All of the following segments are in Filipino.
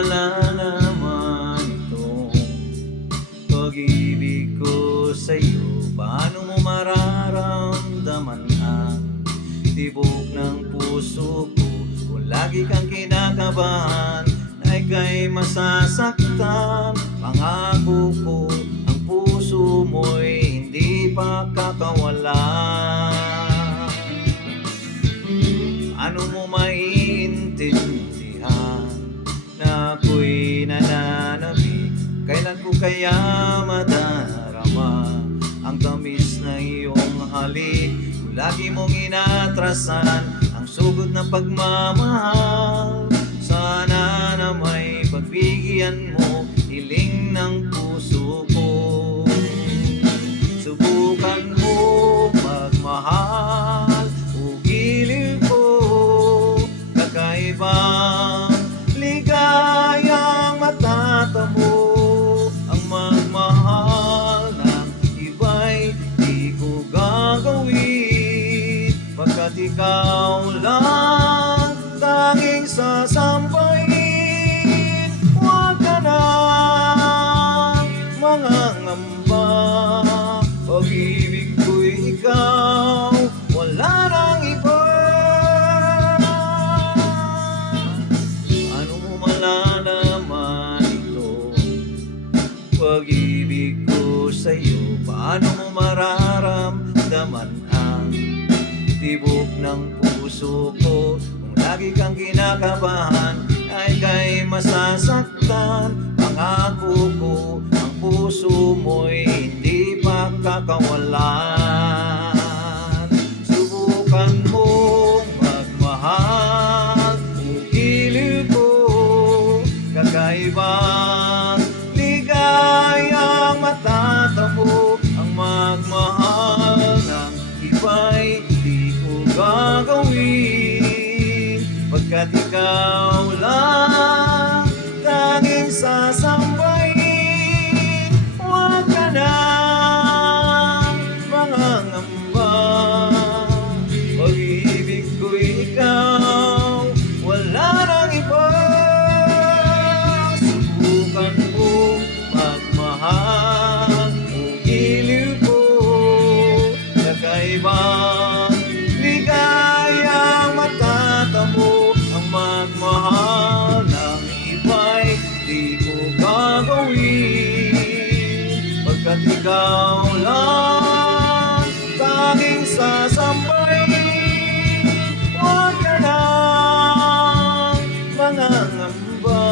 wala naman itong pag-ibig ko sa'yo? Paano mo mararamdaman ang tibok ng puso ko? Kung lagi kang kinakabahan na ika'y masasaktan, pangako ko ang puso mo'y hindi pa kakawalan. Ano mo maiintindihan na ako'y nananabik? Kailan ko kaya madarama ang tamis na iyong halik? Kung lagi mong inatrasan ang sugod na pagmamahal, sana na may pagbigyan mo hiling ng puso ko. Subukan mo magmahal o giliw ko, kakaibang ligayang matatamo. Ang magmahal ng iba'y di ko gagawin, pagkat ikaw lang tanging sasambahin. Huwag ka na mangangamba, pag-ibig ko'y ikaw, wala nang iba. Ano mo malalaman ito, pag-ibig ko sa'yo? Paano mo mararamdaman ang tibok ng puso ko? Kung lagi kang kinakabahan ay ika'y masasaktan, pangako ko ang puso mo'y hindi pa kakawalan. Subukan mong magmahal o giliw ko, kakaibang ligayang matatamo. Ang magmahal ng iba'y di ko gagawin, pagkat ikaw lang tanging sasambahin. Huwag ka na mangangamba, pag-ibig ko'y ikaw, wala nang iba. Subukan mo magmahal o giliw ko, kakaibang ligayang matatamo. Ang magmahal ng iba'y di ko gagawin, pagkat ikaw lang tanging sasambahin. Huwag ka nang mangangamba,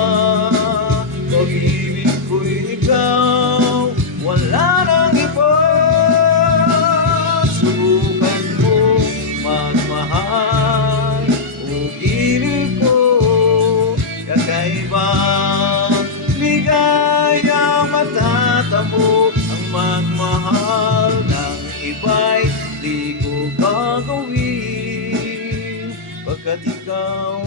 pag-ibig ko'y ikaw, wala nang iba. Subukan mo magmahal o giliw ko, kakaibang ligayang matatamo. Ang magmahal ng iba'y di ko gagawin, pagkat ikaw